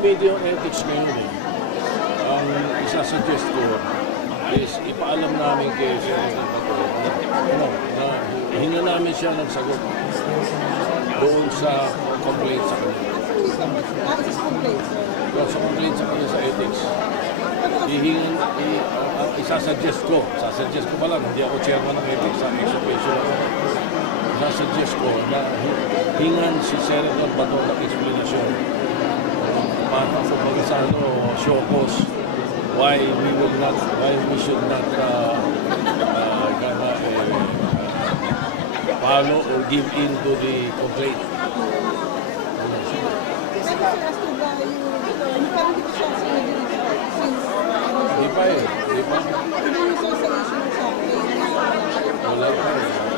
Committee on Ethics ngayon ang isasuggest ko is ipaalam namin kay Senator Bato na hinga namin siya ng sagot doon sa complaint sa kanya. Sa complaint sa kanya sa ethics. Isasuggest ko pa lang, hindi ako chairman ng ethics, sa exhibition ako. Isasuggest ko na hingan si Senator Bato ng explanation. Parang kumbaga sa show cause why we should not follow or give in to the complaint. Di pa. Wala pa.